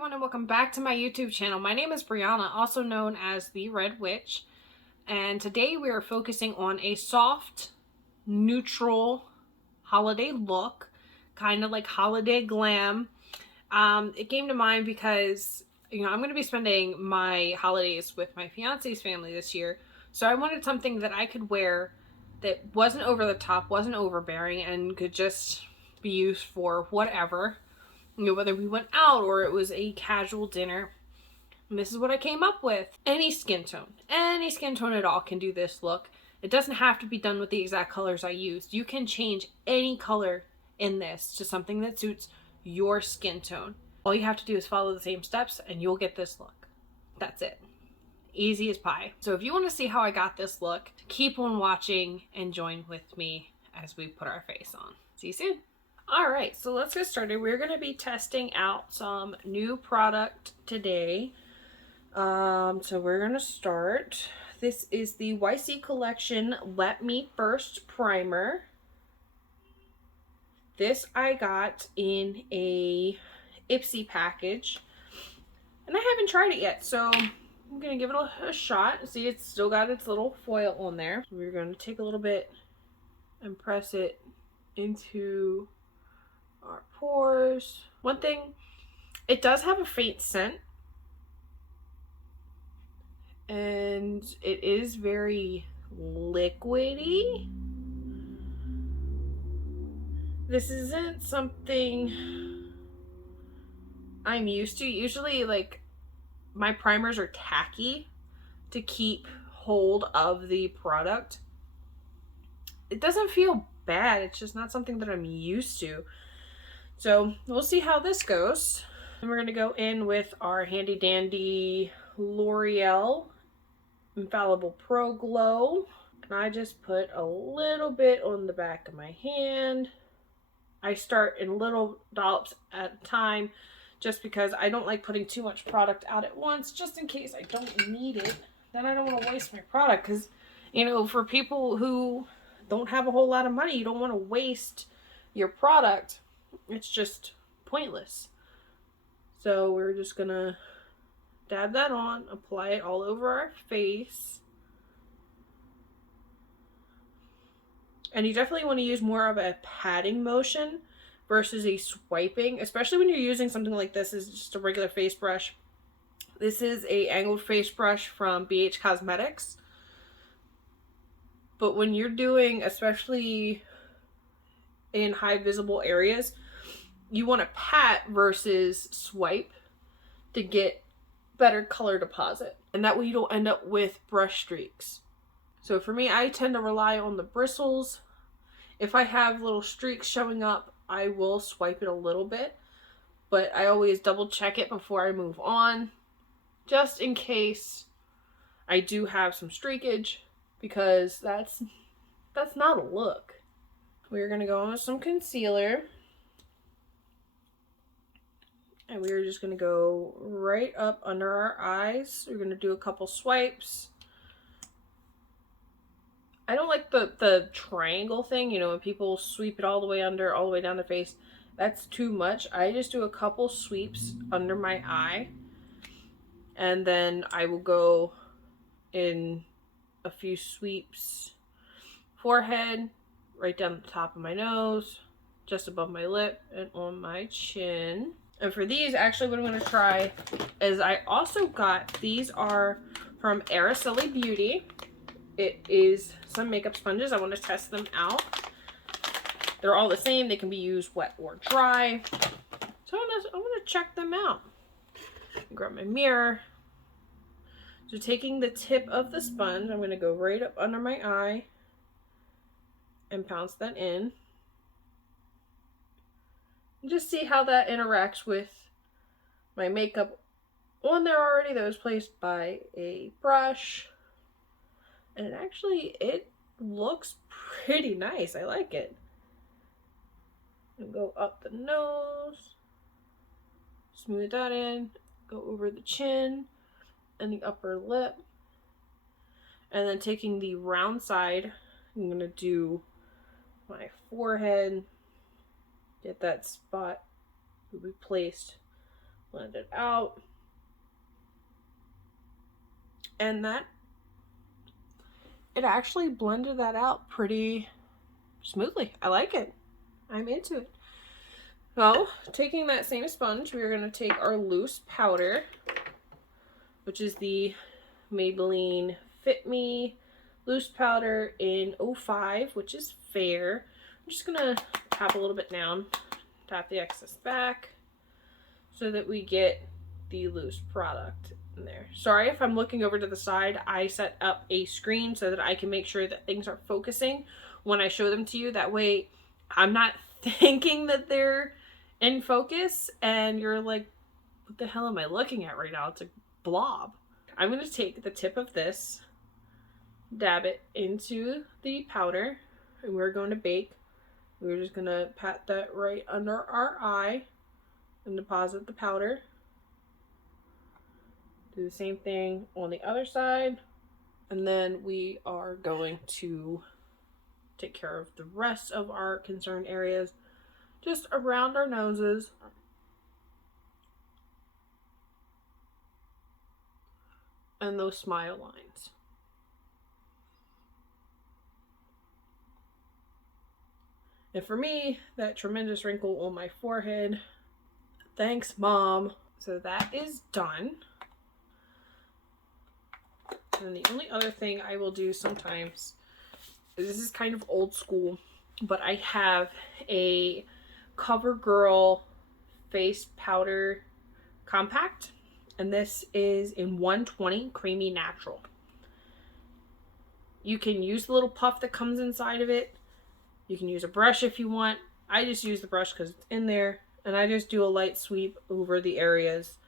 everyone and welcome back to my YouTube channel. My name is Brianna, also known as the Red Witch, and today we are focusing on a soft, neutral holiday look, kind of like holiday glam. It came to mind because, I'm going to be spending my holidays with my fiance's family this year, so I wanted something that I could wear that wasn't over the top, wasn't overbearing, and could just be used for whatever. Whether we went out or it was a casual dinner. And this is what I came up with. Any skin tone at all can do this look. It doesn't have to be done with the exact colors I used. You can change any color in this to something that suits your skin tone. All you have to do is follow the same steps and you'll get this look. That's it. Easy as pie. So if you want to see how I got this look, keep on watching and join with me as we put our face on. See you soon. Alright, so let's get started. We're going to be testing out some new product today. So we're going to start. This is the YC Collection Let Me First Primer. This I got in a Ipsy package. And I haven't tried it yet, so I'm going to give it a shot. See, it's still got its little foil on there. We're going to take a little bit and press it into our pores. One thing, it does have a faint scent and it is very liquidy. This isn't something I'm used to. Usually, like, my primers are tacky to keep hold of the product. It doesn't feel bad, it's just not something that I'm used to. So we'll see how this goes. And we're going to go in with our handy dandy Loreal Infallible Pro Glow. And I just put a little bit on the back of my hand. I start in little dollops at a time just because I don't like putting too much product out at once, just in case I don't need it. Then I don't want to waste my product because, for people who don't have a whole lot of money, you don't want to waste your product. It's just pointless. So we're just gonna dab that on, apply it all over our face. And you definitely want to use more of a patting motion versus a swiping, especially when you're using something like this as just a regular face brush. This is a angled face brush from BH Cosmetics. But when you're doing, especially in high visible areas, you want to pat versus swipe to get better color deposit. And that way you don't end up with brush streaks. So for me, I tend to rely on the bristles. If I have little streaks showing up, I will swipe it a little bit. But I always double check it before I move on, just in case I do have some streakage, because that's not a look. We're going to go on with some concealer. And we're just going to go right up under our eyes. We're going to do a couple swipes. I don't like the triangle thing, when people sweep it all the way under, all the way down the face. That's too much. I just do a couple sweeps under my eye. And then I will go in a few sweeps. Forehead, right down the top of my nose, just above my lip, and on my chin. And for these, actually what I'm going to try is I also got, these are from Araceli Beauty. It is some makeup sponges. I want to test them out. They're all the same. They can be used wet or dry. So I want to check them out. Grab my mirror. So taking the tip of the sponge, I'm going to go right up under my eye and pounce that in. And just see how that interacts with my makeup on there already that was placed by a brush. And actually, it looks pretty nice. I like it. And go up the nose. Smooth that in. Go over the chin and the upper lip. And then taking the round side, I'm going to do my forehead. Get that spot will be placed Blend it out. And that, it actually blended that out pretty smoothly. I like it. I'm into it. So, taking that same sponge, we're going to take our loose powder, which is the Maybelline Fit Me loose powder in 05, which is fair. I'm just going to tap a little bit down, tap the excess back, so that we get the loose product in there. Sorry if I'm looking over to the side. I set up a screen so that I can make sure that things are focusing when I show them to you. That way I'm not thinking that they're in focus and you're like, what the hell am I looking at right now? It's a blob. I'm going to take the tip of this, dab it into the powder, and we're going to bake. We're just going to pat that right under our eye and deposit the powder. Do the same thing on the other side. And then we are going to take care of the rest of our concerned areas just around our noses. And those smile lines. And for me, that tremendous wrinkle on my forehead. Thanks, Mom. So that is done. And the only other thing I will do sometimes, this is kind of old school, but I have a Covergirl face powder compact. And this is in 120 Creamy Natural. You can use the little puff that comes inside of it. You can use a brush if you want. I just use the brush because it's in there. And I just do a light sweep over the areas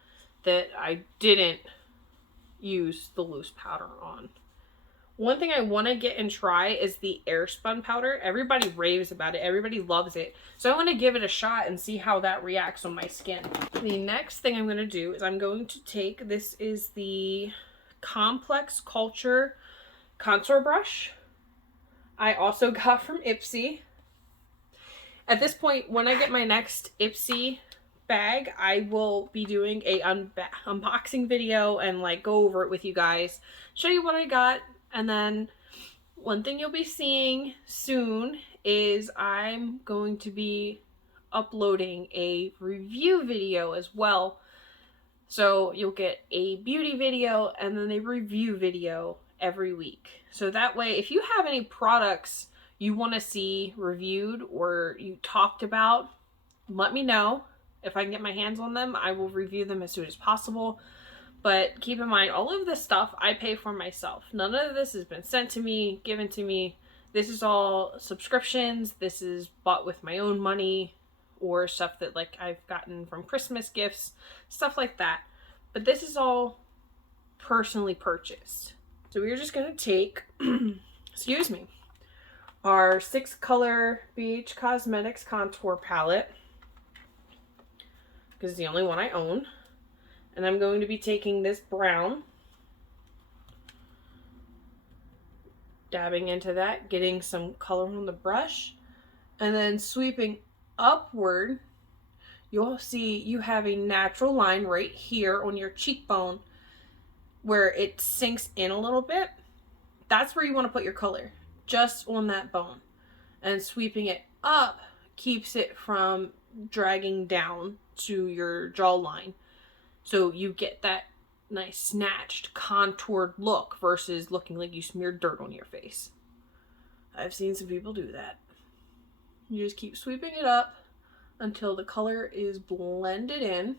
that I didn't use the loose powder on. One thing I want to get and try is the Airspun powder. Everybody raves about it. Everybody loves it. So I want to give it a shot and see how that reacts on my skin. The next thing I'm going to do is I'm going to take, this is the Complex Culture contour brush. I also got from Ipsy. At this point, when I get my next Ipsy bag, I will be doing a unboxing video and like go over it with you guys, show you what I got. And then one thing you'll be seeing soon is I'm going to be uploading a review video as well. So you'll get a beauty video and then a review video every week. So that way, if you have any products you want to see reviewed or you talked about, let me know. If I can get my hands on them, I will review them as soon as possible. But keep in mind, all of this stuff I pay for myself. None of this has been sent to me, given to me. This is all subscriptions. This is bought with my own money or stuff that like I've gotten from Christmas gifts, stuff like that. But this is all personally purchased. So we're just going to take, excuse me, our 6 color BH Cosmetics contour palette, because it's the only one I own. And I'm going to be taking this brown, dabbing into that, getting some color on the brush, and then sweeping upward. You'll see you have a natural line right here on your cheekbone where it sinks in a little bit. That's where you want to put your color, just on that bone. And sweeping it up keeps it from dragging down to your jawline. So you get that nice snatched, contoured look versus looking like you smeared dirt on your face. I've seen some people do that. You just keep sweeping it up until the color is blended in.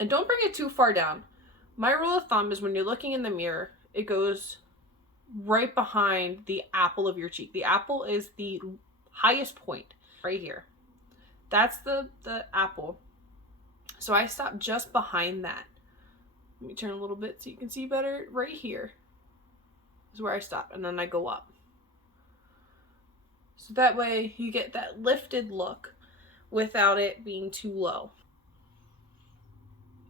And don't bring it too far down. My rule of thumb is when you're looking in the mirror, it goes right behind the apple of your cheek. The apple is the highest point right here. That's the apple. So I stop just behind that. Let me turn a little bit so you can see better. Right here is where I stop, and then I go up. So that way you get that lifted look without it being too low.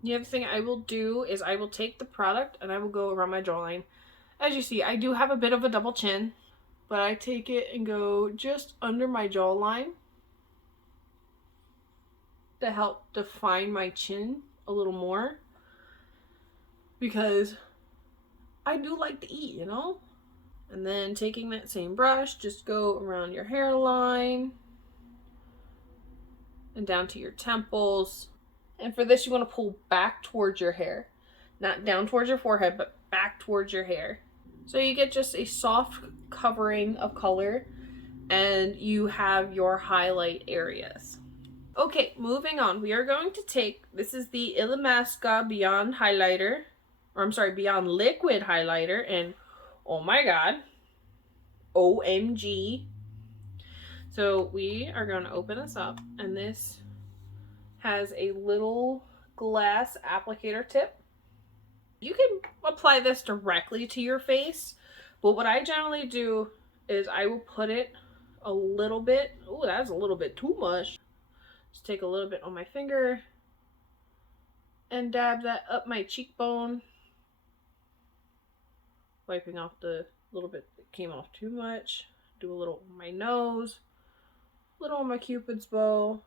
The other thing I will do is I will take the product and I will go around my jawline. As you see, I do have a bit of a double chin, but I take it and go just under my jawline. to help define my chin a little more, because I do like to eat, you know? And then taking that same brush, just go around your hairline and down to your temples. And for this, you want to pull back towards your hair. Not down towards your forehead, but back towards your hair. So you get just a soft covering of color, and you have your highlight areas. Okay, moving on. We are going to take, this is the Illamasqua Beyond Highlighter, or I'm sorry, Beyond Liquid Highlighter, and oh my god, OMG. So we are going to open this up, and this has a little glass applicator tip. You can apply this directly to your face, but what I generally do is I will put it a little bit, oh, that's a little bit too much. Just take a little bit on my finger and dab that up my cheekbone, wiping off the little bit that came off too much. Do a little on my nose, a little on my Cupid's bow,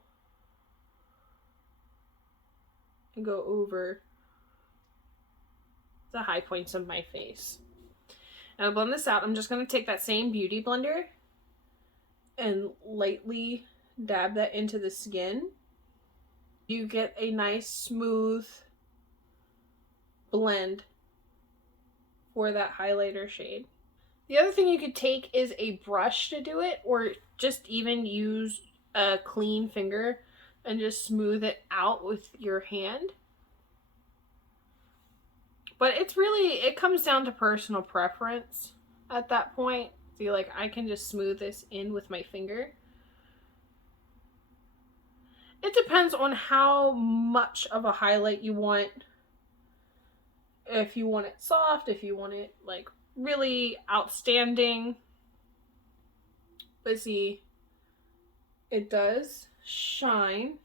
and go over the high points of my face. And I'll blend this out. I'm just going to take that same beauty blender and lightly dab that into the skin. You get a nice smooth blend for that highlighter shade. The other thing you could take is a brush to do it, or just even use a clean finger and just smooth it out with your hand. But it's really, it comes down to personal preference at that point. See, like, I can just smooth this in with my finger. It depends on how much of a highlight you want. If you want it soft, if you want it, like, really outstanding. But see, it does shine.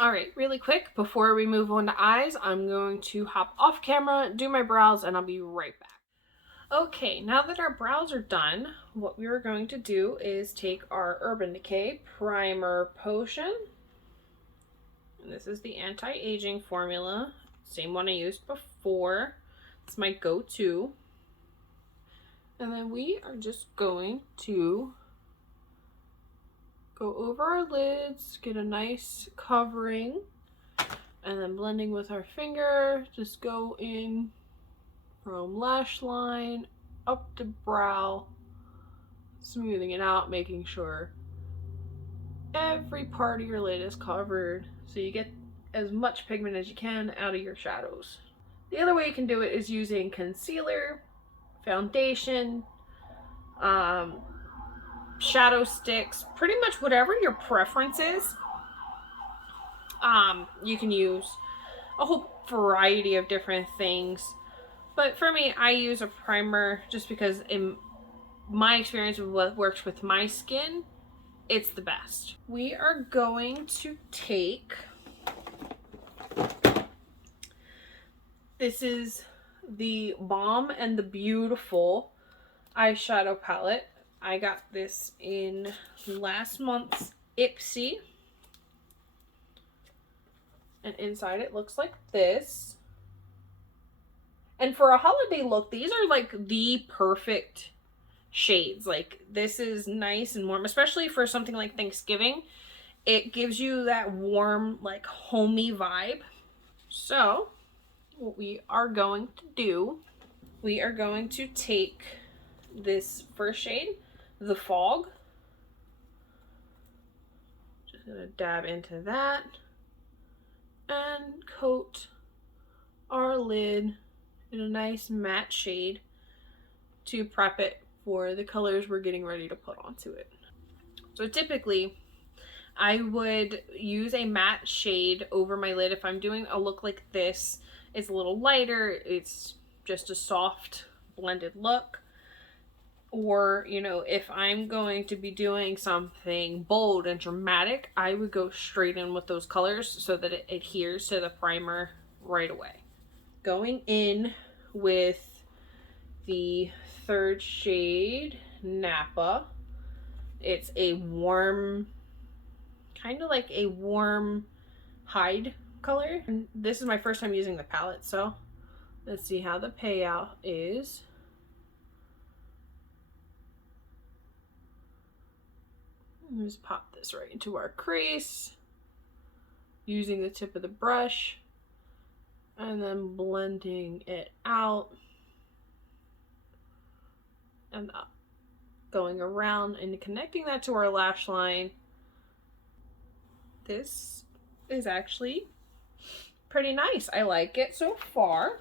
Alright, really quick, before we move on to eyes, I'm going to hop off camera, do my brows, and I'll be right back. Okay, now that our brows are done, what we are going to do is take our Urban Decay Primer Potion. And this is the anti-aging formula, same one I used before. It's my go-to. And then we are just going to go over our lids, get a nice covering, and then blending with our finger, just go in from lash line up to brow, smoothing it out, making sure every part of your lid is covered so you get as much pigment as you can out of your shadows. The other way you can do it is using concealer, foundation, shadow sticks, pretty much whatever your preference is. You can use a whole variety of different things, but for me, I use a primer just because in my experience with what works with my skin, it's the best. We are going to take, this is the Balm and the Beautiful eyeshadow palette. I got this in last month's Ipsy. And inside it looks like this. And for a holiday look, these are like the perfect shades. Like, this is nice and warm, especially for something like Thanksgiving. It gives you that warm, like, homey vibe. So, what we are going to do, we are going to take this first shade, the Fog. Just gonna dab into that and coat our lid in a nice matte shade to prep it for the colors we're getting ready to put onto it. So typically I would use a matte shade over my lid if I'm doing a look like this. It's a little lighter, it's just a soft blended look. Or, you know, if I'm going to be doing something bold and dramatic, I would go straight in with those colors so that it adheres to the primer right away. Going in with the third shade, Napa. It's a warm kind of like a warm hide color. And this is my first time using the palette, so let's see how the payout is. Just pop this right into our crease using the tip of the brush and then blending it out and up, going around and connecting that to our lash line. This is actually pretty nice. I like it so far.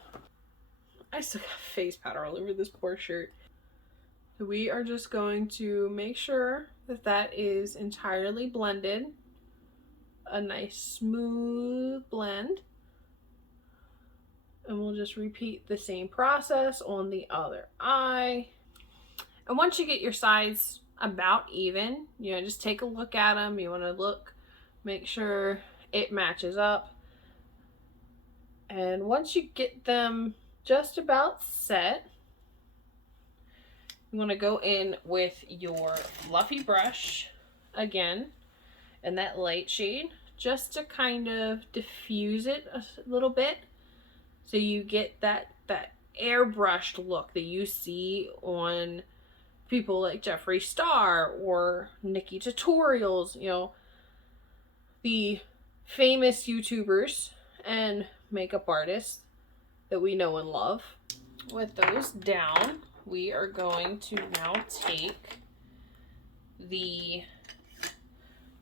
I still got face powder all over this poor shirt. So we are just going to make sure that that is entirely blended. A nice smooth blend. And we'll just repeat the same process on the other eye. And once you get your sides about even, you know, just take a look at them. You want to look, make sure it matches up. And once you get them just about set, you want to go in with your fluffy brush again and that light shade just to kind of diffuse it a little bit so you get that airbrushed look that you see on people like Jeffree Star or Nikki Tutorials, you know, the famous YouTubers and makeup artists that we know and love. With those down, we are going to now take the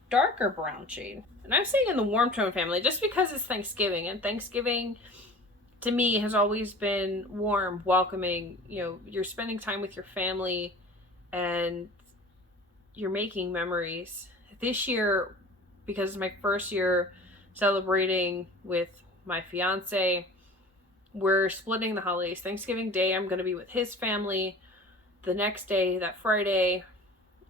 darker brown shade. And I'm saying in the warm tone family just because it's Thanksgiving, and Thanksgiving to me has always been warm, welcoming. You know, you're spending time with your family and you're making memories. This year, because it's my first year celebrating with my fiance, we're splitting the holidays. Thanksgiving Day, I'm going to be with his family. The next day, that Friday,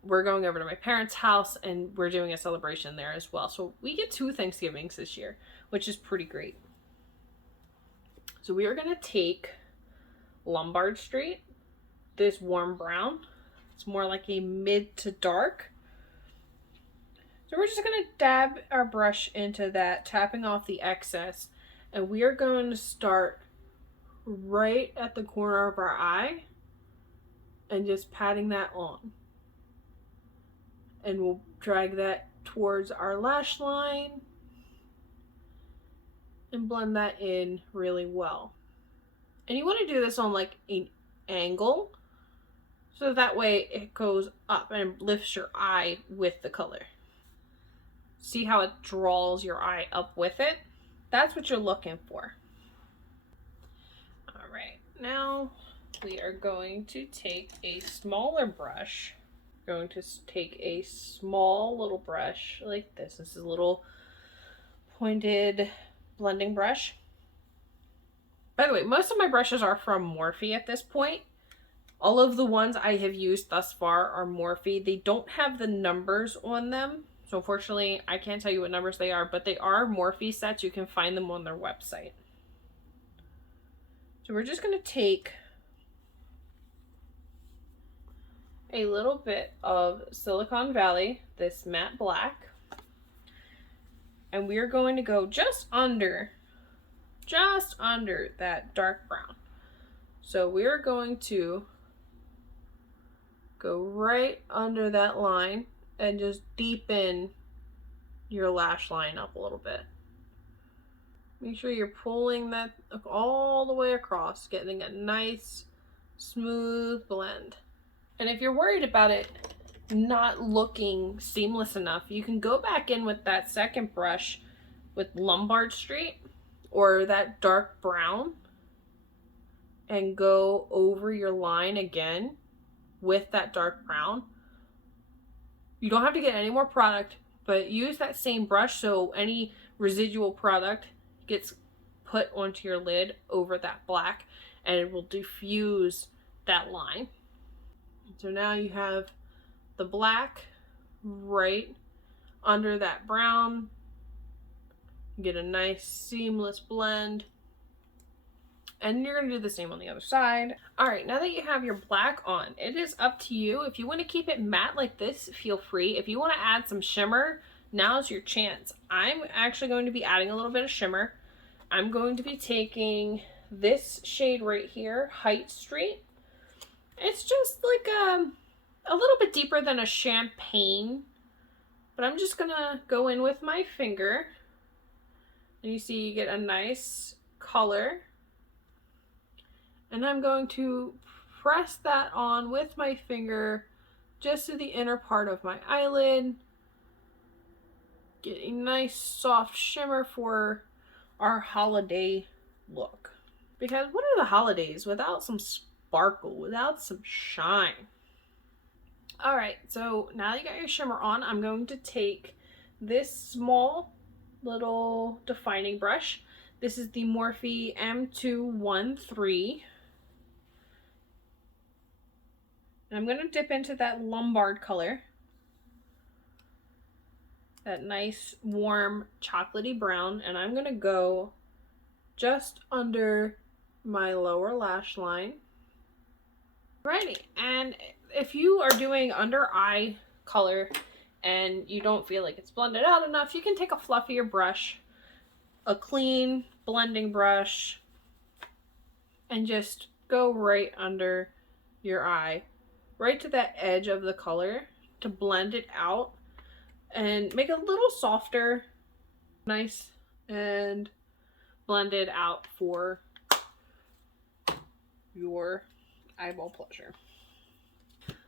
we're going over to my parents' house and we're doing a celebration there as well. So we get 2 Thanksgivings this year, which is pretty great. So we are going to take Lombard Street, this warm brown. It's more like a mid to dark. So we're just going to dab our brush into that, tapping off the excess. And we are going to start right at the corner of our eye and just patting that on. And we'll drag that towards our lash line and blend that in really well. And you want to do this on like an angle so that way it goes up and lifts your eye with the color. See how it draws your eye up with it? That's what you're looking for. All right, now we are going to take a smaller brush. We're going to take a small little brush like this. This is a little pointed blending brush. By the way, most of my brushes are from Morphe at this point. All of the ones I have used thus far are Morphe. They don't have the numbers on them, so unfortunately I can't tell you what numbers they are, but they are Morphe sets. You can find them on their website. So we're just going to take a little bit of Silicon Valley, this matte black, and we're going to go just under that dark brown. So we're going to go right under that line and just deepen your lash line up a little bit. Make sure you're pulling that all the way across, getting a nice smooth blend. And if you're worried about it not looking seamless enough, you can go back in with that second brush with Lombard Street or that dark brown and go over your line again with that dark brown. You don't have to get any more product, but use that same brush so any residual product gets put onto your lid over that black and it will diffuse that line. So now you have the black right under that brown. Get a nice seamless blend. And you're going to do the same on the other side. Alright, now that you have your black on, it is up to you. If you want to keep it matte like this, feel free. If you want to add some shimmer now's your chance. I'm actually going to be adding a little bit of shimmer. I'm going to be taking this shade right here, Height Street. It's just like a little bit deeper than a champagne, but I'm just gonna go in with my finger, and you see you get a nice color, and I'm going to press that on with my finger just to the inner part of my eyelid. Get a nice soft shimmer for our holiday look. Because what are the holidays without some sparkle, without some shine? Alright, so now you got your shimmer on, I'm going to take this small little defining brush. This is the Morphe M213. And I'm going to dip into that Lombard color. That nice, warm, chocolatey brown. And I'm going to go just under my lower lash line. Alrighty, and if you are doing under eye color and you don't feel like it's blended out enough, you can take a fluffier brush, a clean blending brush, and just go right under your eye, right to that edge of the color to blend it out and make it a little softer, nice, and blend it out for your eyeball pleasure.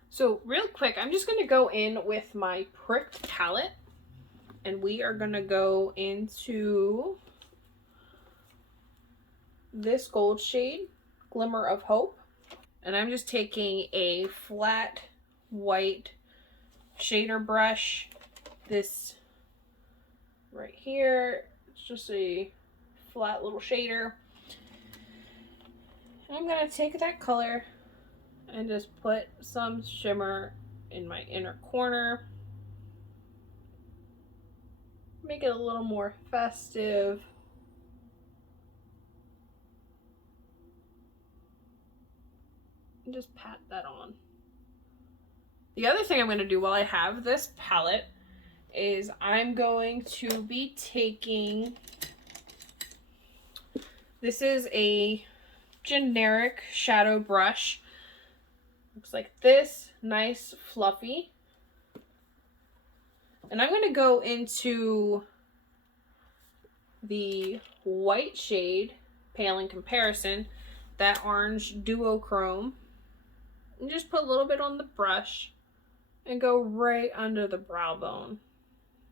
So real quick, I'm just going to go in with my pricked palette, and we are going to go into this gold shade, Glimmer of Hope. And I'm just taking a flat white shader brush. This right here, it's just a flat little shader. And I'm going to take that color and just put some shimmer in my inner corner. Make it a little more festive. And just pat that on. The other thing I'm going to do while I have this palette is I'm going to be taking, this is a generic shadow brush. Looks like this, nice, fluffy. And I'm going to go into the white shade, pale in comparison, that orange duochrome, and just put a little bit on the brush and go right under the brow bone.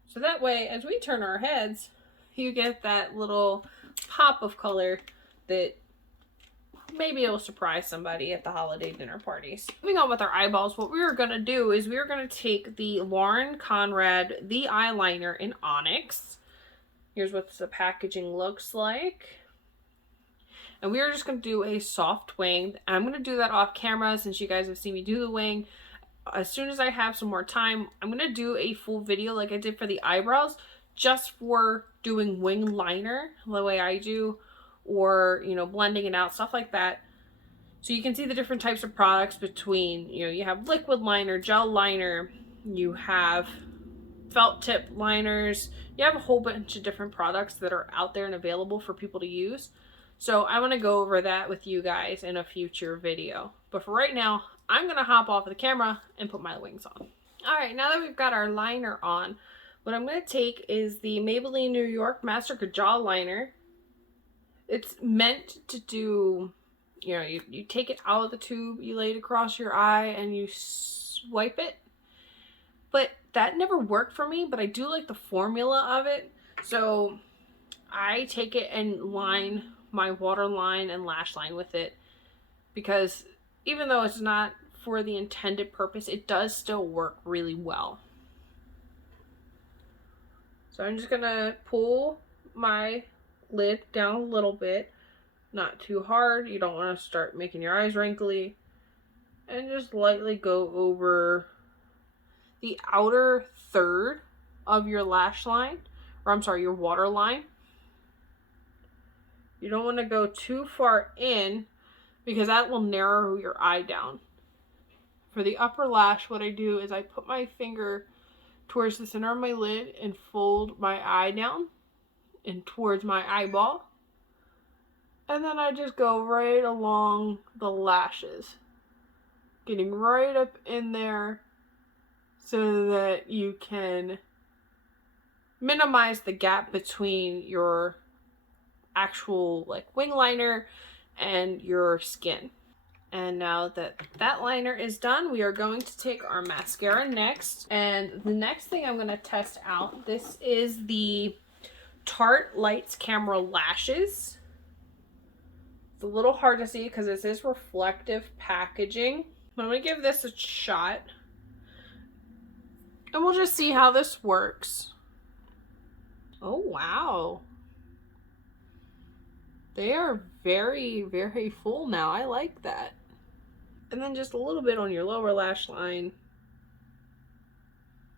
So that way, as we turn our heads, you get that little pop of color that maybe it'll surprise somebody at the holiday dinner parties. Moving on with our eyeballs, what we are going to do is we are going to take the Lauren Conrad, the eyeliner in Onyx. Here's what the packaging looks like. And we are just going to do a soft wing. I'm going to do that off camera since you guys have seen me do the wing. As soon as I have some more time, I'm going to do a full video like I did for the eyebrows, just for doing wing liner the way I do, or, you know, blending it out, stuff like that. So you can see the different types of products between, you know, you have liquid liner, gel liner, you have felt tip liners, you have a whole bunch of different products that are out there and available for people to use. So I want to go over that with you guys in a future video. But for right now, I'm going to hop off of the camera and put my wings on. Alright, now that we've got our liner on, what I'm going to take is the Maybelline New York Master Kajal liner. It's meant to do, you know, you take it out of the tube, you lay it across your eye, and you swipe it. But that never worked for me, but I do like the formula of it. So I take it and line my waterline and lash line with it, because even though it's not for the intended purpose, it does still work really well. So I'm just gonna pull my lid down a little bit, not too hard. You don't want to start making your eyes wrinkly, and just lightly go over the outer third of your lash line, or I'm sorry, your waterline. You don't want to go too far in, because that will narrow your eye down. For the upper lash, what I do is I put my finger towards the center of my lid and fold my eye down and towards my eyeball. And then I just go right along the lashes, getting right up in there so that you can minimize the gap between your actual like wing liner and your skin. And now that that liner is done, we are going to take our mascara next. And the next thing I'm going to test out, this is the Tarte Lights Camera Lashes. It's a little hard to see because this is reflective packaging. But I'm going to give this a shot. And we'll just see how this works. Oh, wow. They are very, very full now. I like that. And then just a little bit on your lower lash line.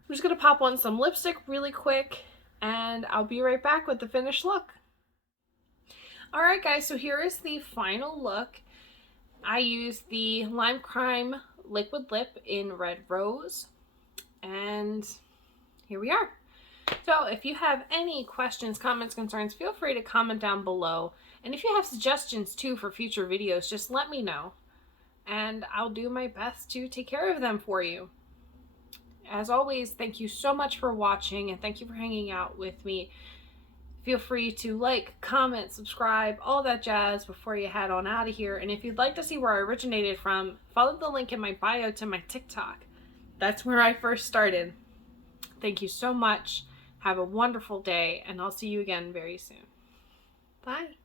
I'm just going to pop on some lipstick really quick, and I'll be right back with the finished look. Alright guys, so here is the final look. I used the Lime Crime Liquid Lip in Red Rose, and here we are. So if you have any questions, comments, concerns, feel free to comment down below. And if you have suggestions too for future videos, just let me know. And I'll do my best to take care of them for you. As always, thank you so much for watching, and thank you for hanging out with me. Feel free to like, comment, subscribe, all that jazz before you head on out of here. And if you'd like to see where I originated from, follow the link in my bio to my TikTok. That's where I first started. Thank you so much. Have a wonderful day, and I'll see you again very soon. Bye.